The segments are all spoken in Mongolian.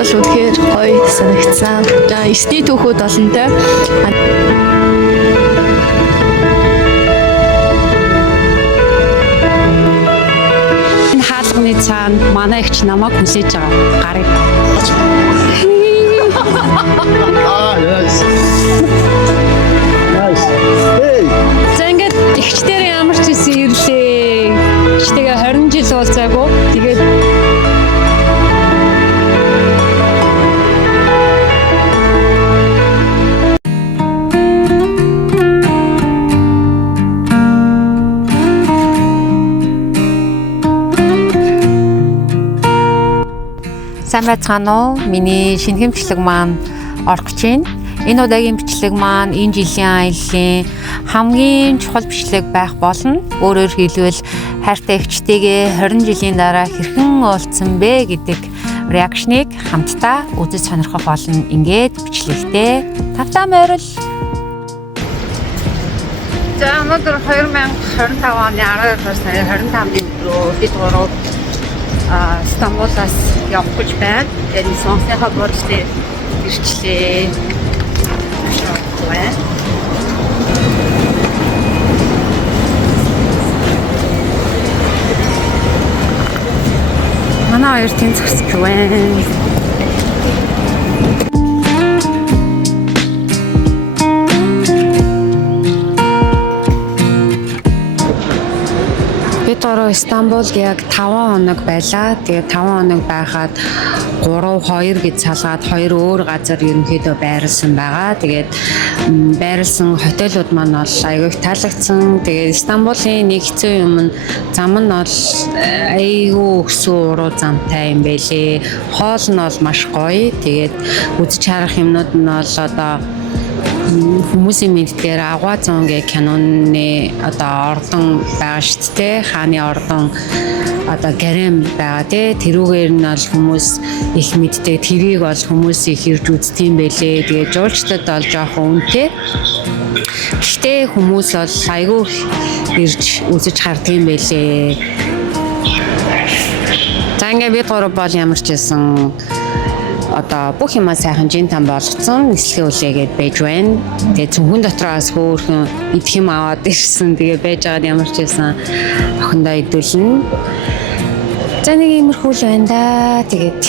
бол үнэхээр гоё санагдсан. За 9-ний түүхүүд олонтой. Энэ хаалганы цаана манай ихч намайг хүлээж байгаа. Гарыг. Nice. Nice. Hey. За ингээд ихчдэр ямар ч хэсэг ирлээ. Ихчтэйгээ 20 жил уулзаагүй. Тэгээд сайн байцгаана уу? Миний шинэхэн бичлэг маань орох гэж байна. Энэ удаагийн бичлэг маань энэ жилийн аяллаа хамгийн чухал бичлэг байх болно. Өөрөөр хэлбэл хайртай ихчтэйгээ 20 жилийн дараа хэрхэн уулзсан бэ гэдэг реакшныг хамтдаа үзэж сонирхох болно. Ингээд бичлэгтээ тавтаа морил. За өнөөдөр 2025 оны 12 сарын 25-ны өдрөө бид гурав Стамбулаас явах гэж байна. Тэгээд сонсныхаа борцтой ирчлээ. Манай хоёр тэнцвэрсэж байна. Бид ороо Стамбулд яг 5 хоног байлаа. Тэгээд 5 хоног байхад 3-2 гэж салгаад 2 өөр газар ерөнхийдөө байрлсан байгаа. Тэгээд байрлсан хотелууд маань бол айгүй таалагдсан. Тэгээд Стамбулын нэг хэцүү юм нь зам нь бол айгүй өксөө уруу замтай юм байлээ. Хоол нь бол маш гоё. Тэгээд үзэж харах юмнууд нь бол одоо хүмүүсийн мэддгээр Агва зон гэх киноны одоо ордон байгаа шүү дээ. Хааны ордон одоо гарем байгаа тий. Тэрүүгээр нь бол хүмүүс их мэддэг. Тэрийг бол хүмүүс их ирж үздэг юм байлээ. Тэгээд жуулчдад бол жоохон үнэтэй. Гэхдээ хүмүүс бол айгүй ирж үзэж харддаг юм байлээ. За ингээд бид гурав бол ямар ч байсан одоо бүх юмаа сайхан жинтан болгоцсон нислэгээ үлээгээд байж байна. Тэгээд зөвхөн дотроос хөөрхөн идэх юм аваад ирсэн. Тэгээд байж байгаад ямар ч байсан охиндоо идүүлнэ. За нэг иймэрхүү л байна да. Тэгээд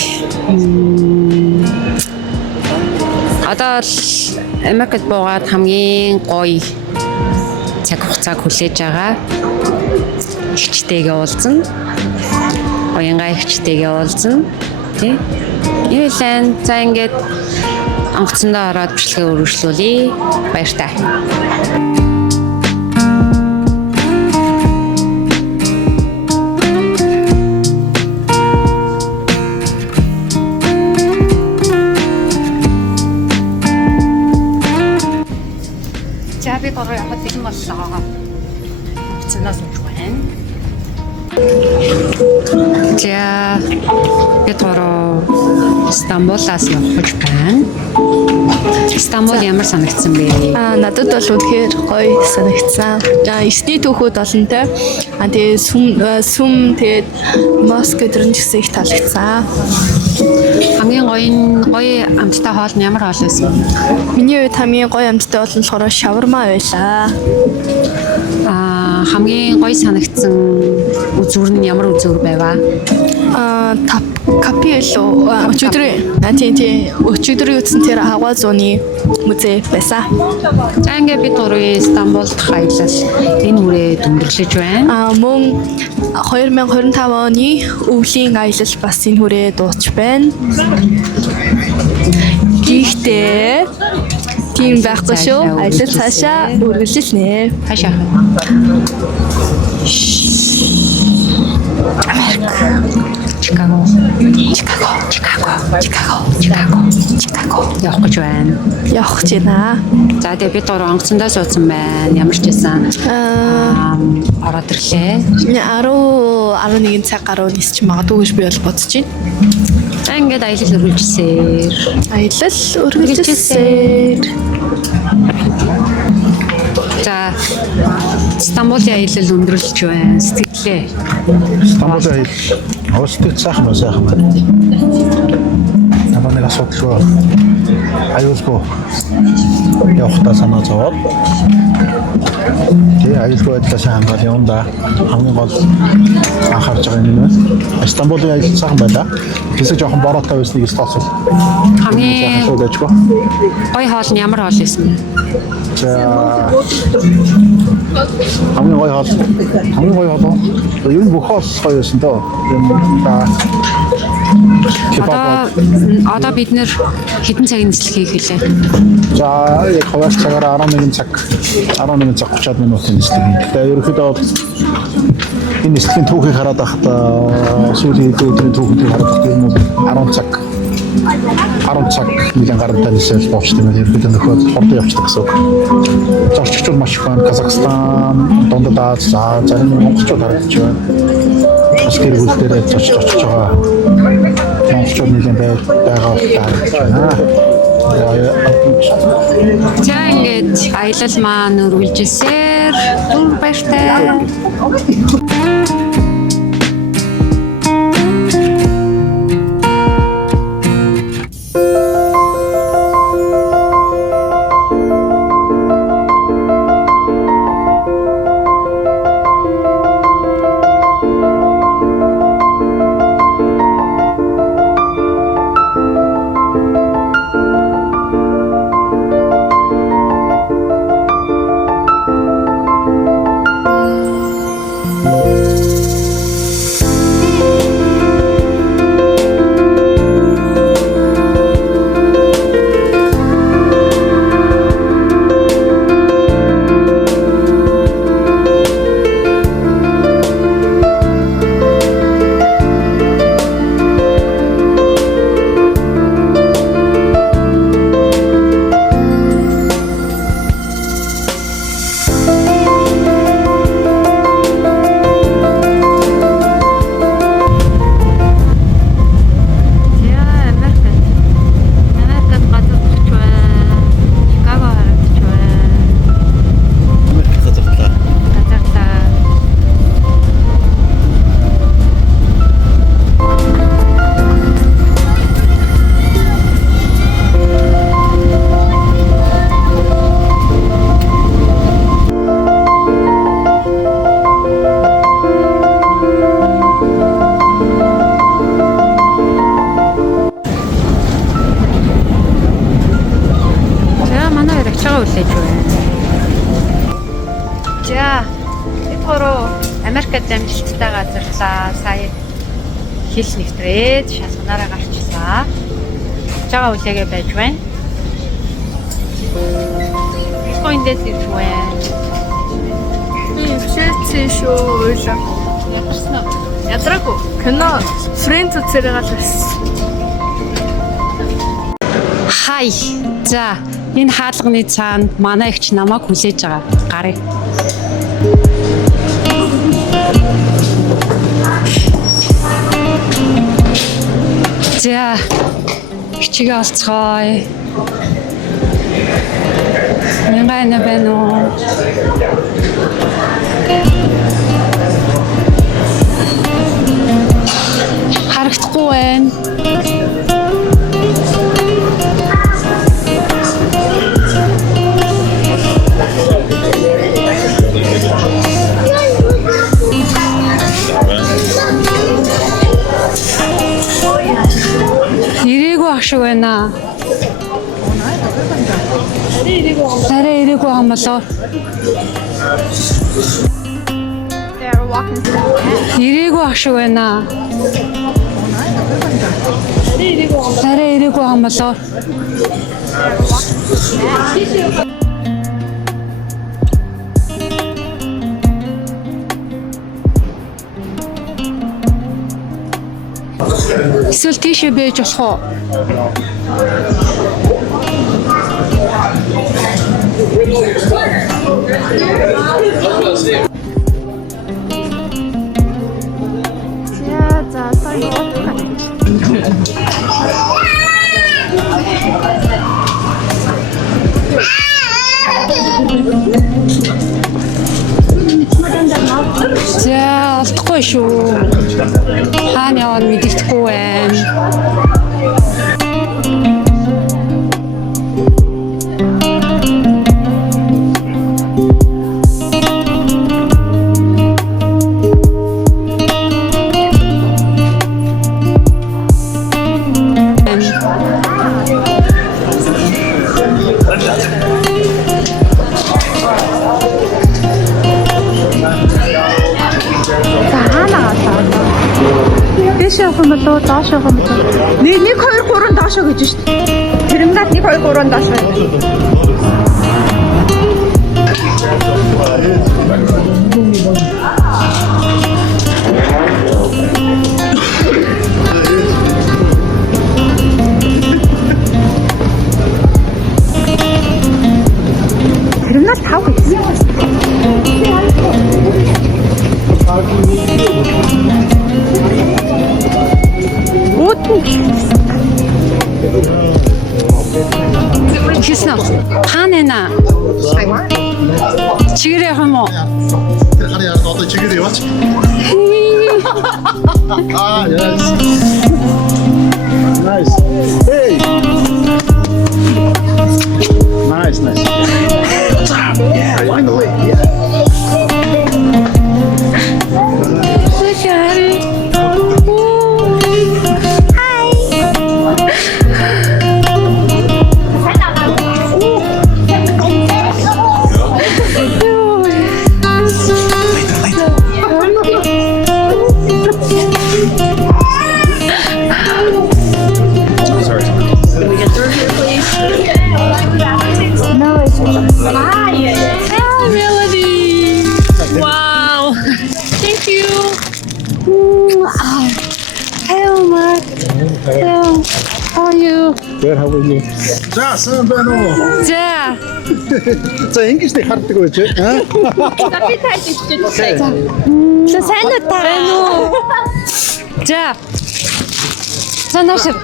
одоо Америкт буугаад хамгийн гоё цаг хугацааг хүлээж байгаа. Ихчтэйгээ уулзна. Оянгаа ихчтэйгээ уулзна. Тий. Юулэн за ингээд онгоцондоо ороод бичлэгээ үргэлжлүүлье. Баяртай. За би гоо яхад тийм боллоо. Онгоцондоо сууж байна. За бид гоо Стамбулаас явах гэж байна. Стамбул ямар санагдсан бэ? Надад бол үнэхээр гоё санагдсан. За 9-ний түүхүүд олонтой. Тэгээд сүм тэгээд Москва дөрөв гэсэн их таалагдсан. Хамгийн гоё амттай хоол нь ямар хоол байсан? Миний хувьд хамгийн гоё амттай бол болохоор шаварма байлаа. Хамгийн гоё санагдсан үзүүр нь ямар үзүүр байваа? Капи эло өчигдрийн үтсэн тэр Агва зууны музей байсан. За ингээд бид гурвын Стамбулд хаялал энэ хүрээ дүндэрлэж байна. Мөн 2025 оны өвлийн аялал бас энэ хүрээ дуусч байна. Гэхдээ тийм байхгүй шүү. Аялал цаашаа үргэлжилнэ. Хаашаа? Чикаго. Явах гэж байна. Явах гэж байна. За тэгээ бид гурав онгоцондоо суудсан байна. Ямар ч байсан ороод ирлээ. 10-11 цаг гаруй нисч магадгүй гэж би бол бодож байна. За ингээд аялал үргэлжилсээр. За Стамбулын аялал өндөрлөж байна. Сэтгэлээ. Стамбулын аялал. Өөстөд сайхан байна. асуудалгүй. Аюулгүй явахтаа санаа зовоод. Тэгээ аюулгүй байдлаас хамгаалал юм да. Хамгийн гол анхаарч байгаа юм байна. Стамбулын аялал сайхан байлаа. Хэсэг жоохон бороотой байсныг столсон. Хамгийн гоё хоол нь ямар хоол байсан бэ? За хамгийн гоё хоол. Юу бүх хоол гоё байсан доо. Одоо бид нэр хэдэн цагийн нислэг хийх гэлээ? За яг хаваач цагаараа 11 цаг 30 минутын нислэг. Тэгээ ерөнхийдөө энэ нислэгийн түүхийг хараад байхдаа сүүлийн өдрийн түүхийг хараад байхдаа юм 10 цаг нэгэн гарантай нисэл болчтой юм. Ерөнхийдөө нөхөд хурдан явчихдаг гэсэн үг. Зорчигчуд маш их байна. Казахстан, Дундад Аз, зарим монголчууд харагдаж байна. Бас гэр бүл дээрээ очиж байгаа монголчууд нэгэн байгаа харагдаж байна. За ингээд аялал маань үргэлжилсээр түр баяртай. За эдгээр Америкт амжилттай газарлаа. Сая хил нэвтрээд шалганаараа гарчлаа. Жага үлээгээ байж байна. Эндээс ирж байна. Шээцээ шүү. Ядарсан уу? Ядраагүй. Кино фрэнд үзэрэг л байсан. Хай. За энэ хаалганы цаанд манай ихч намайг хүлээж байгаа. Гарыг. За хичээгээ олцгоё. Мянгана байна уу? Харагдахгүй байна. Ирээгүй ах шиг байна. Арай ирээгүй юм болоо. Ирээгүй ах шиг байна. Арай ирээгүй юм болоо. Эсвэл тийшээ бэж болох уу? За олдохгүй шүү. Хаана яваад мэддэхгүй байна. Хаанаа Дэш явах юм болоо, доош явах юм болоо. 1 2 3 доошоо гэж шүү дээ. Тэрнээс 1 2 3 доошоо. Тэрнээс 5 гэсэн. Честно, хаана чигээр явах юм уу? Тэр хараа яа одоо чигээр яваач. Ah, yes. Nice. Hey. Nice. Yeah, finally. Yeah. Melody. Wow. Thank you. Hello, Mark. Hello. How are you? Good, how are you? За, сайн байна уу? За. За, ингэж хардаг байж аа. Би тайлж чижээ. Сайн уу та? Сайн уу? За. Санашир.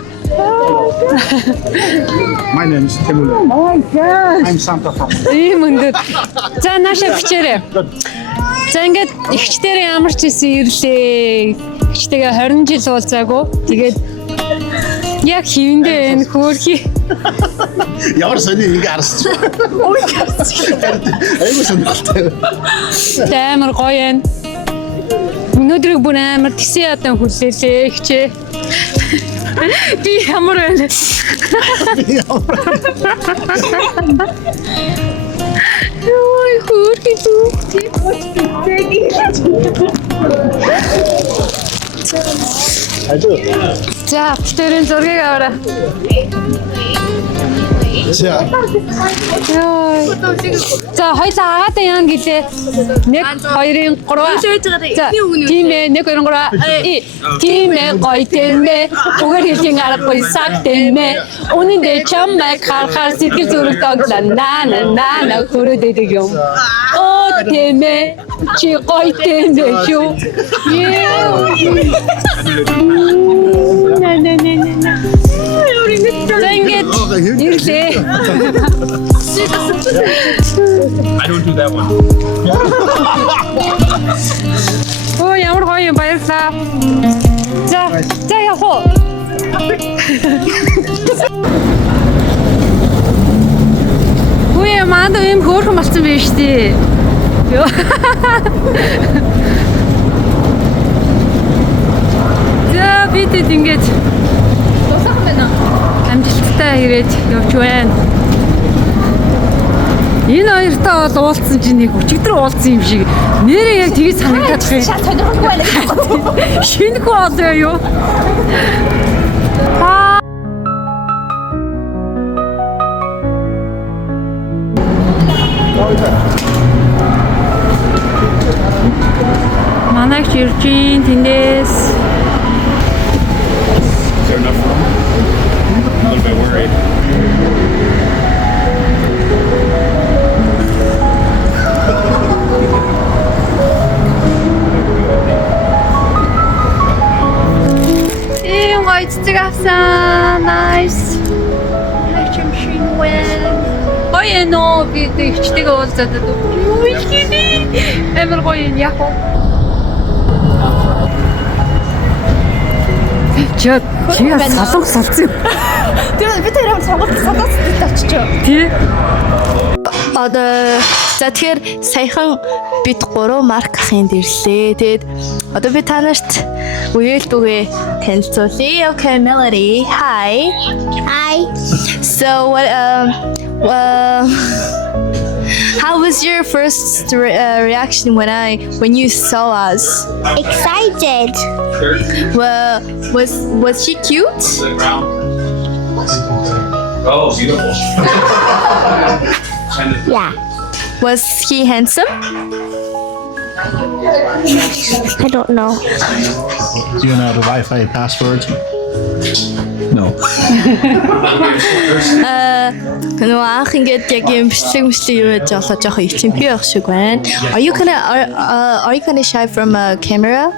My name is Timur. Oh my god. I'm Santa from. Ийм өндөр. За наашаа бичээрэй. За ингээд ихчдэр ямар ч байсан ирлээ. Ихчтэйгээ 20 жил уулзаагүй. Тэгээд яг хивэндээ энэ хөөрхий. Ямар сони ингэ харсч. Ой харсч. Айгуу сонирхолтой. Амар гоё юм. Өнөөдрийг бүр амар тэсээ ядан хүлээлээ ихчээ. Би ямар байна? Ой хөөрхий дүү. Ажуу. За бүтээрийн зургийг аваарай. За. За хоёлаа агаад яана гэлээ. 1 2 3. Тийм ээ 1 2 3. Тийм ээ гоё тэмээ. Угаар хэлхийн аргагүй саг тэмээ. Үнэндээ чамайг харахаар сэтгэл зүрх тоглоно. Хүрээдэг юм. Оо тэмээ. Чи гоё тэмээ шүү. Зэнгэт ирлээ. I don't do that one. Оо ямар гоё юм баярлаа. За явах уу. Үгүй манд юм хөөрхөн болсон байж тээ. За бид ингэж тусах байна. Амжилттай ирээд явж байна. Энэ хоёртой бол уулзсан чинь нэг өчигдөр уулзсан юм шиг. Нэрээ яг тгий санагдаад байна. Шат сонирхолтой байна гэж бодсон. Шинэгүй болоо юу? Манайх иржин тэндээс Is there enough room? A little bit worried. Ийм гоё цэцэг авсан. Nice. Хачим шин вэ. Гоё нөө би ихчтэйгээ уулзаад юу ихний амар гоё яг уу. чад чи салонг салцсан юм. Тэр бид тэр сонголт салаад очичоо. Тий. Одоо за тэгэхээр саяхан бид 3 марк ахын дэрлээ. Тэгээд одоо би та нарт үеэлдүгээ танилцуулъя. Okay, Melody. Hi. Hi. So what How was your first reaction when you saw us? Excited. Well, was she cute? Oh, beautiful. Yeah. Was he handsome? I don't know. Do you know the Wi-Fi password? No. Нөгөө анх ингээд яг юм бичлэг юу яаж олоо жоохон ичимхий байх шиг байна. Are you kind of shy from a camera?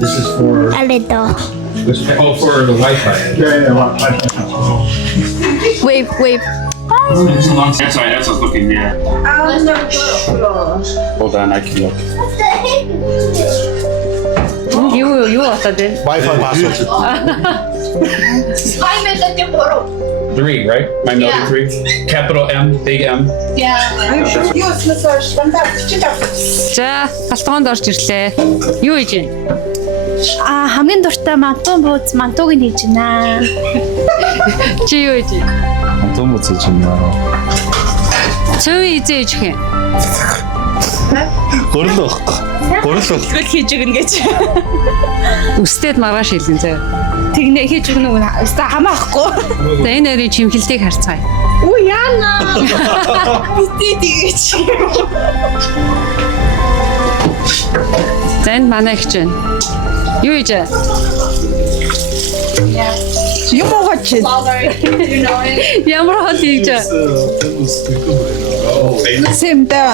This is for. A little. Oh, for the Wi-Fi. Yeah, Wi-Fi. Wait. That's why I was looking, yeah. Hold on, I can look. Юу болоод байна? Wi-Fi password. 3, right? My Melody 3. Capital M, big M. За, галтгоонд орж ирлээ. Юу хийж байна? Хамгийн дуртай мантун бууз мантуг нь хийж байна. Чи юу хийж байна? Том үцэж байна. Цөв изээж гэх юм. Гурлах. Тэгвэл хийж өгнө гэж. Үстэд маргааш хэлэн заяа. Тэгнэ хийж өгнө үү? Өстө хамаахгүй. За энэ хоёрын чимхэлтийг харцгаая. Үу яана. Битээ тэгэж. За энэ манай ихч байна. Юу хийж байна? Юм уугаад чинь. Ямар хол хийж байна? Сэмдээ.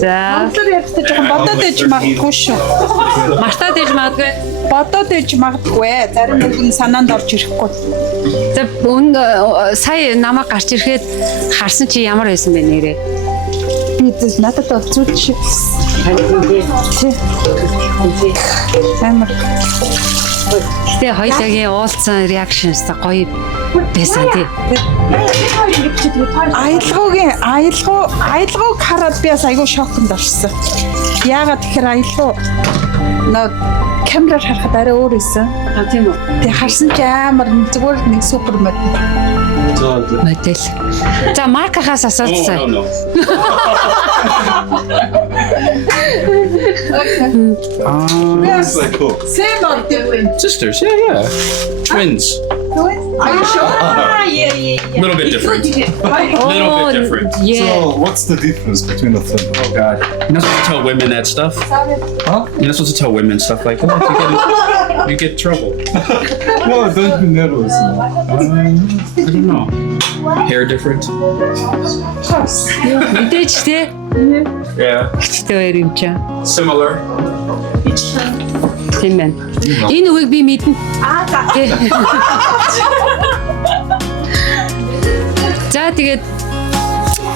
За, Тэр ярьдаг жоохон бодоод ээж магадгүй шүү. мартаад ээж магадгүй. Бодоод ээж магадгүй. Зарим нэг нь санаанд орж ирэхгүй. За, сая намайг гарч ирэхэд харсан чи ямар байсан бэ нэрээ? Би надад бол зүт шиг. Амар. Гэтэ хоёулагийн уулзсан реакшнс гоё байсан тий. Аялгауг хараад би бас айгүй шоконд орсон. Яагаад тэгэхээр аялгау нөө камераар харахад арай өөр байсан. А тийм үү. Тэг харсан чи амар зүгээр нэг супер мод. Модель. За, маркахаас асууцсан. Oh, no. That's like cool. Same or different? Sisters, yeah. Twins. Are you sure? A little bit different. Little bit different. Yeah. So, what's the difference between the two? Oh God. You're not supposed to tell women that stuff. Huh? You're not supposed to tell women stuff like that. You get in trouble. No, don't be nervous. I don't know. Hair different. Мэдээж тий. Yeah. Гэхдээ хоёр юм чаа. Similar. Тийм байна. Энэ үгийг би мэднэ. Тий. За тэгээд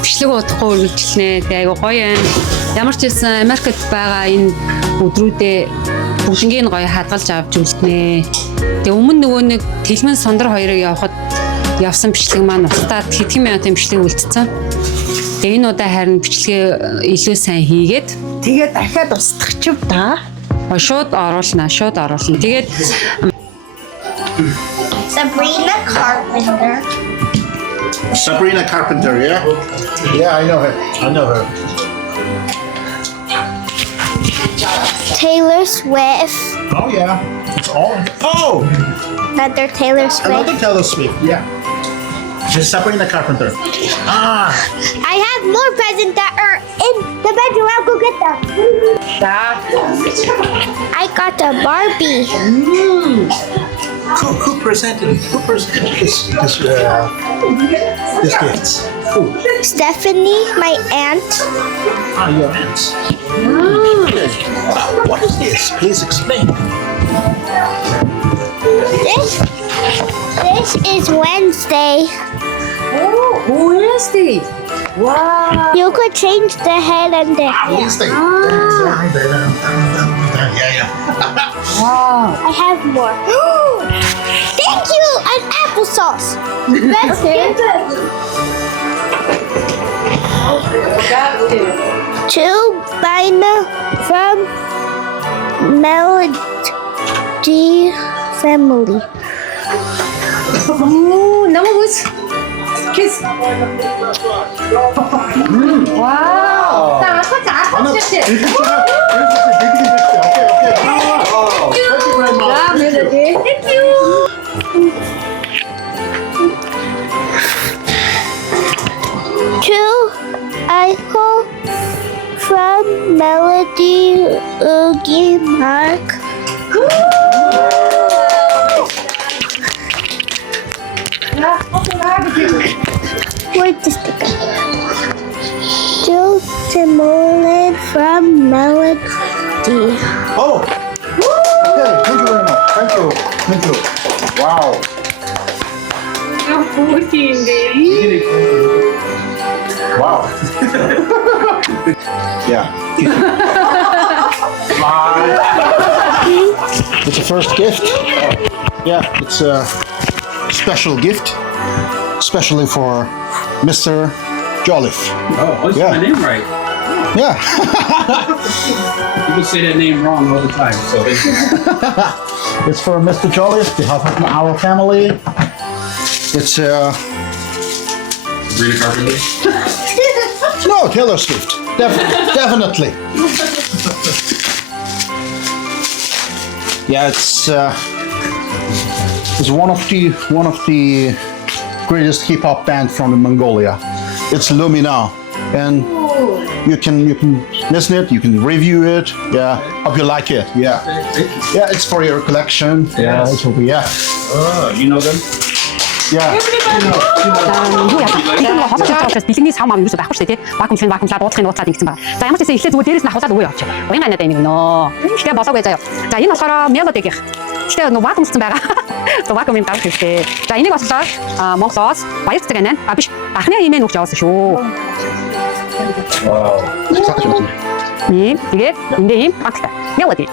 бичлэг удахгүй үргэлжлэнэ. Тэгээ айгу гоё байна. Ямар ч байсан Америкт байгаа энэ өдрүүдээ бүгднийг гоё хадгалж авч үлднэ. Тэгээ өмнө нөгөө нэг Тэлмэн Сондар хоёрыг явсан бичлэг маань устдаад хэдхэн мянган бичлэг үлдсэн. Тэгээ энэ удаа харин бичлэгээ илүү сайн хийгээд Тэгээд дахиад устгах ч юм да. шууд оруулна. Тэгээд Sabrina Carpenter. Sabrina Carpenter, yeah? Yeah, I know her. Taylor Swift. Oh, yeah. It's all. Oh! Another Taylor Swift. Another Taylor Swift, yeah. It's Sabrina Carpenter. Ah! I have more presents that are in the bedroom. I'll go get them. I got a Barbie. Who presented this gift? Who? Stephanie, my aunt. Ah, your aunt. What is this? Please explain. This is Wednesday. Wednesday. Wow. You could change the head and the hair. Wednesday. Yeah. Wow. I have more. Thank you! An applesauce. Best gift. To Bina from Melody family. Намайг үз. Kiss. Wow. 자, 아까 아까 Okay. Thank you. To I hope from Melody Oogie Mark. Wait just a second. To Timolan from Melody. Oh. Okay. Thank you very much. Thank you. Thank you. Wow. Wow. Yeah. It's a first gift. Yeah, it's a special gift, especially for Mr. Jolliffe. Oh, let's Yeah. get my name right. Yeah. People say that name wrong all the time. So It's for Mr. Jolliffe, behalf of our family. It's Sabrina Carpenter. no Taylor Swift. Definitely. Yeah, it's one of the greatest hip hop band from Mongolia. It's Lumina, and you can listen it, you can review it. Yeah, hope you like it. Yeah, yeah, it's for your collection. Yeah, it will be. Yeah, You know them? yeah. 이거 хоцолж бэлгэний сав мав юу ч байхгүй шүү дээ тий. Вакуум чин вакуумлаад ууцхын нууцлаад ингэсэн байна. За ямар ч гэсэн эхлээ зүгээр дээрээс нь хавуулаад өгөө явчих. Уян анаа дэмиг нөө. Гэтэ болоогүй заяа. За энэ болохоор мелодигийнх. Гэтэ нөө вакуумцсан байгаа. За вакуум юм гарах хэрэгтэй. За энийг болохоор Монголоос баяр цэцэг анаа. А биш. Анхны имэн өгч явуулсан шүү. Ийм тэгээд эндээ ийм багтаа. Мелоди.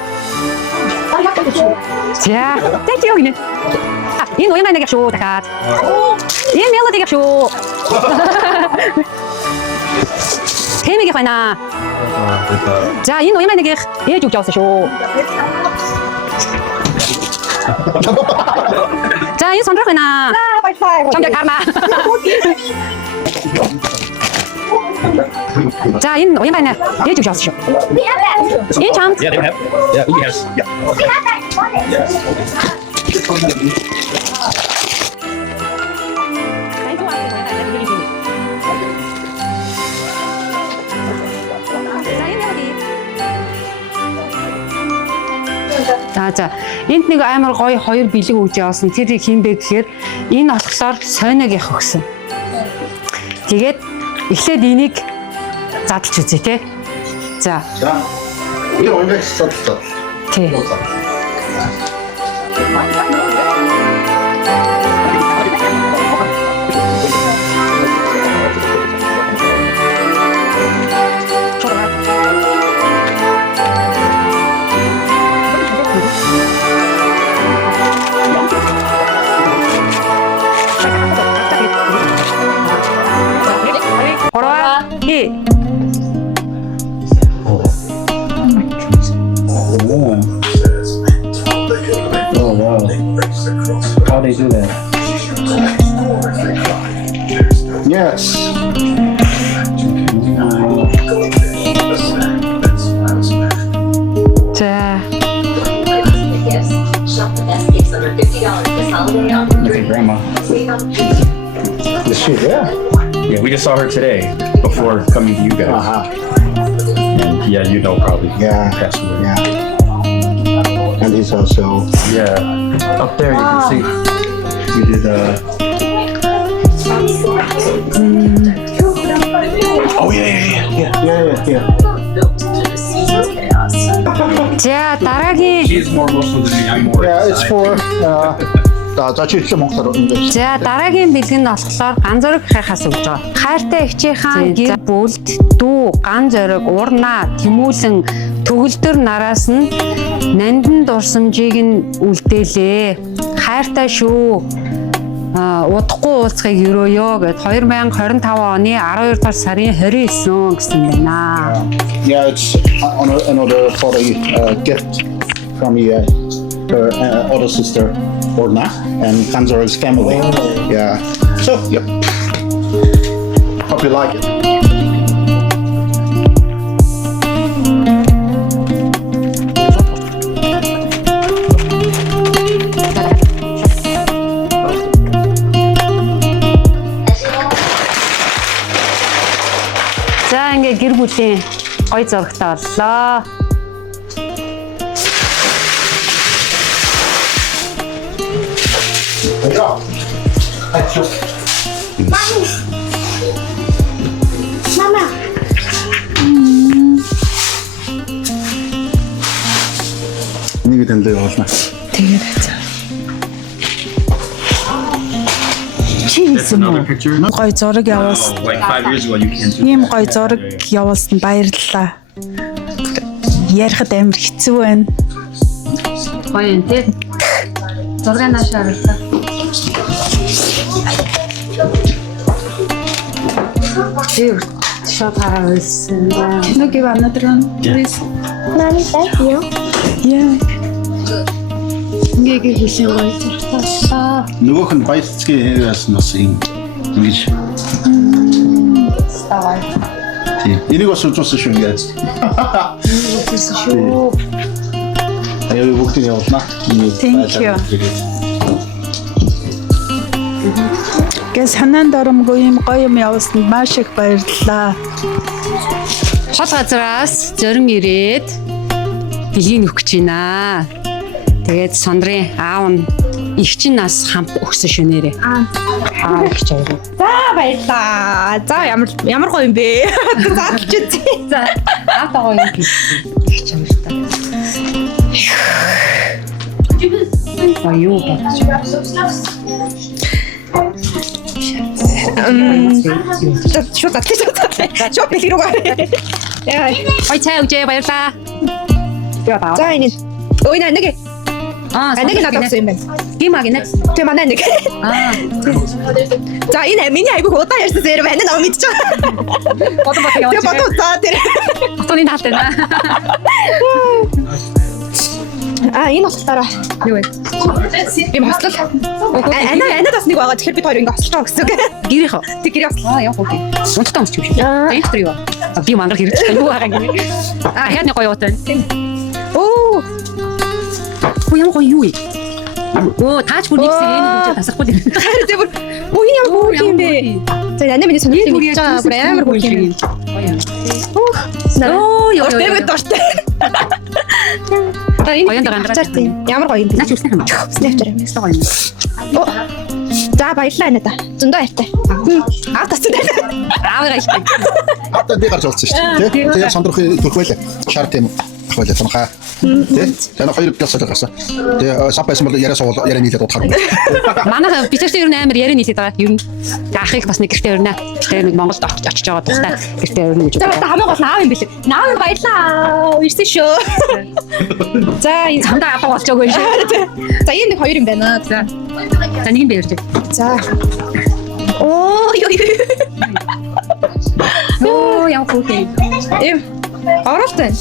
За, thank you гинэ. Энэ уян анаа гэх шүү дахиад. Энэ мелоди гэх шүү. Тэмэг байна. За энэ уян анаа гэх ээж өгч явуулсан шүү. За энэ сонрох байна. Чамд гарна. За энэ уян байна. Ээж өгч явуулсан шүү. Энэ чамд. Yeah, they have. Yeah, he has. Yeah. За энд нэг амар гоё хоёр бэлэг өгж явуулсан. Тэр хин бэ гэхээр энэ болохоор Сониогийнх өгсөн. Тэгээд эхлээд энийг задлж үзье те. За. 이게 원래 있었어. тий. Oh wow! How they do that? Yes. 자. Look at grandma. Is she there? Yeah, we just saw her today before coming to you guys. And yeah, you know probably. Yeah. Passed away. Yeah. And he's also. Yeah. Up there you can see. We did Oh yeah. 자, дараагийн She's more emotional than me. I'm more. Yeah, it's for. За чи хэлээ монголоор ингэж. За дараагийн бэлэг нь болохоор ган зориг хайхаас өгж байгаа. Хайртай эгчийнхаа гэр бүлд дүү ган зориг урнаа тэмүүлэн төгөлдөр нараас нь нандин дурсамжийг нь үлдээлээ. Хайртай шүү. Удахгүй уулзахыг өрөөё гэд 2025 оны 12 дугаар сарын 29 гэсэн байна. Yeah, it's another for a gift from her older sister Orna and Kanzor's family. Yeah. So, yep. Hope you like it. За ингээ гэр бүлийн гоё зурагтай боллоо. Mama. Нэг тэмдэг явуулна. That's another picture. Гой зураг явуулсан. Like 5 years ago, you can't do Ийм гой зураг явуулсан баярлалаа. Ярихад амар хэцүү байна. Гоё юм тий. Зургийг нааш харууллаа. Тий. Шот харуулсан. Can you give another one, please? Mommy, thank you. Yeah. Ингээ гэр бүлийн гоё зурагтай боллоо. Нөгөөх нь баялцгийн хэрэгээс нас ингэж. Тийм. Энийг бас үзүүлсэн шүү ингээд. Шүү. Аяа бүгд нь явуулна. Thank you. Гэс ханан доромгүй юм гоё юм явуулсанд маш их баярлалаа. Хол газраас зөрөн ирээд бэлгийн өгч байна. Тэгээд сондрын аав нь их чинь нас хамт өгсөн шүү нэрээ. Аа их чаяа. За баярлалаа. За ямар гоё юм бэ? Заалж үзье. За аатаа гоё юм их чаяа та. Аюу бач. Шууд татлаа. Шууд бэлгэрүүгээ. Яа. Ой цай өгчээ баярлаа. За энэ. Ой нэг. Нэг надад өгсөн юм байна. Гимаг нэ. Тэ манай нэг. За энэ миний айгуу удаа ярьсан зэрэг байна. Наа мэдчихэв. Бодо яваач. Тэ бодоо за тэр. Хотны таалтай наа. Энэ болохоор Юу вэ? би хослол. Анаа бас нэг байгаа. Тэгэхээр бид хоёр ингэ хослоо гэсэн үг. Гэрийнх үү? Тэг гэр хослоо. Аа явах уу. Унттай өмсч юм шиг. Эйхтэр юу? Би мангар хэрэглэж юу байгаа юм. Яад нэг гоё утаа. Оо. Хөө ямар гоё юу вэ? Оо таач бүр нэг хэсэг энэ үгүй тасахгүй л юм. Тэр бүр үгүй юм бэ. За анаа миний сонирхол юм байна. Бүр амар гоё юм. Гоё юм. Оо ёо. Тэр дортой. Гоё яндар. Ямар гоё юм бэ? Наач үснэх юм. Снэпчээр юм. Гоё юм. За баярлалаа анаа. Зөндөө хайртай. Тассан дээ. Аавыг ашиг. Одоо би гарч олцсон шүү дээ. Тэгээ сондрохын төрхөөл шар тийм ахвал танхаа. Тэ? Танаа хоёр пясаа гарсан. Тэгээ сап байсан бол яриа суул яриа нийлээд удахаар. Манайх бичсэн ер нь амар яриа нийлээд байгаа. Ер нь ахыг бас нэг гэртээ өрнө. Тэгээ нэг Монголд очиж байгаа тухтай гэртээ өрнө гэж. За хамаа гол аав юм бэлээ. Аав баярлаа. Ирсэн шүү. За энэ Цамдаа апаа болчихоогүй юм шиг. За энэ нэг хоёр юм байна. За нэг нь бэрж. За. Оо ёо. Оо ямар хүүтэй. Оролтой.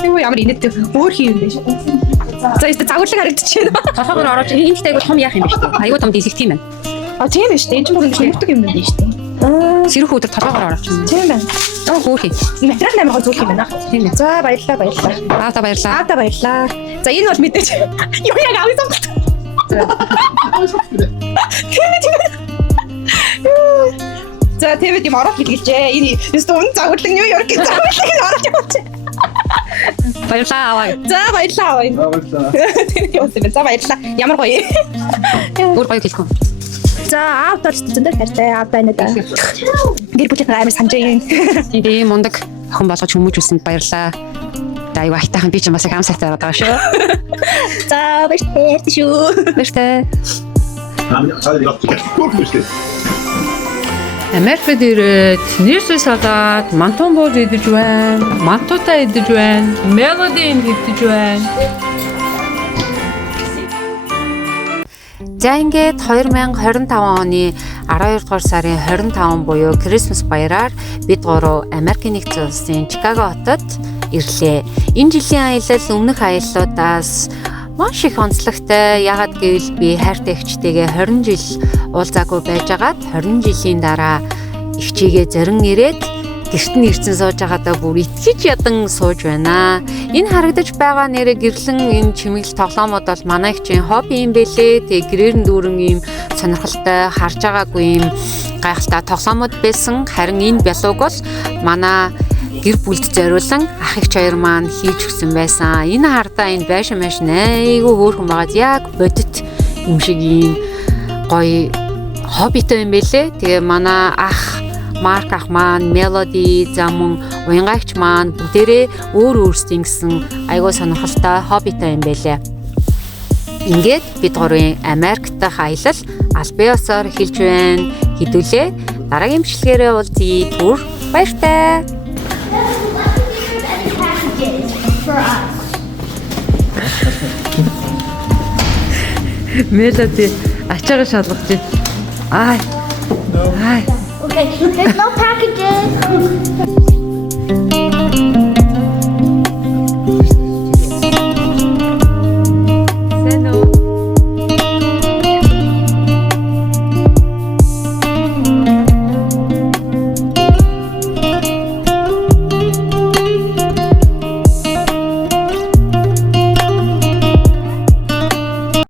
Юу ямар инээдтэй өөр хийм бэ шүү. За энэ загварлаг харагдчихэв. Толгойгоор ороод энэ л айгуу том яах юм бэ шүү. Айгуу том дийлэх тийм байна. А тийм ээ шүү. Энэ ч бүр нэмэгдэг юм байна шүү. Сэрэх өдөр толгойгоор орооч юм. Тийм байна. Оо хөөхий. Материал амар гол зүйл юм байна. Тийм ээ. За баярлалаа. Аата баярлаа. Аата баярлаа. За энэ бол мэдээж. Юу яг авъя сонголт. За тэгээд юм ороод хэлгэлжээ. Энэ өстө үнэн загварлаг Нью-Йоркийн загварлаг нь ороод яваач. Баярлаа аваа. За баярлаа аваа. Тэгээд юу юм бэ? За баярлаа. Ямар гоё. Өөр гоё хэлэх юм. За аав дорч зөндөө хайртай аав байна да. Гэр бүлийн амар санджаа юм. Тийм мундаг охин болгож хүмүүжүүлсэнд баярлаа. Аюу айтайхан би ч бас их ам сайтай байгаа шүү. За баярлалаа шүү. Баяртай. Цаалаа явах. Америкт ирээд нэрсээ салаад мантон бууж идэж байна. Мантуудаа идэж байна. Мелодийн идэж байна. За ингээд 2025 оны 12 дугаар сарын 25 буюу Крисмас баяраар бид гурав Америкийн нэгдсэн улсын Чикаго хотод ирлээ. Энэ жилийн аялал өмнөх аяллуудаас маш их онцлогтой. Ягаад гэвэл би хайртай эгчтэйгээ 20 жил уулзаагүй байжгаад 20 жилийн дараа их чигээ зорин ирээд гэрт нь ирсэн сууж байгаадаа бүр итгэж ядан сууж байна. Энэ харагдаж байгаа нэрэ гэрлэн энэ чимэглэл тоглоомод бол манай ихчийн хобби юм бэлээ. Тэгээ гэрээр нь дүүрэн ийм сонирхолтой харж байгаагүй ийм гайхалтай тоглоомод байсан. Харин энэ бялууг бол манай гэр бүлд зориулан ах эгч хоёр маань хийж өгсөн байсан. Энэ хардаа энэ байшин айгүй хөөрхөн байгаад яг бодит юм шиг ийм гоё хоббитой юм бэлээ. Тэгээ манай ах Марк ах маань, Melody, замун уянгаагч маань бүгдээрээ өөр өөрсдийн гэсэн айгүй сонирхолтой хоббитой юм байлээ. Ингээд бид гурвын Америк дахь аялал аль биесээр эхэлж байна. Хэдүүлээ дараагийн бичлэгээрээ уулзъя. Түр баяртай. Melody ачаагаа шалгаж байна. Ай. Okay, there's no packages.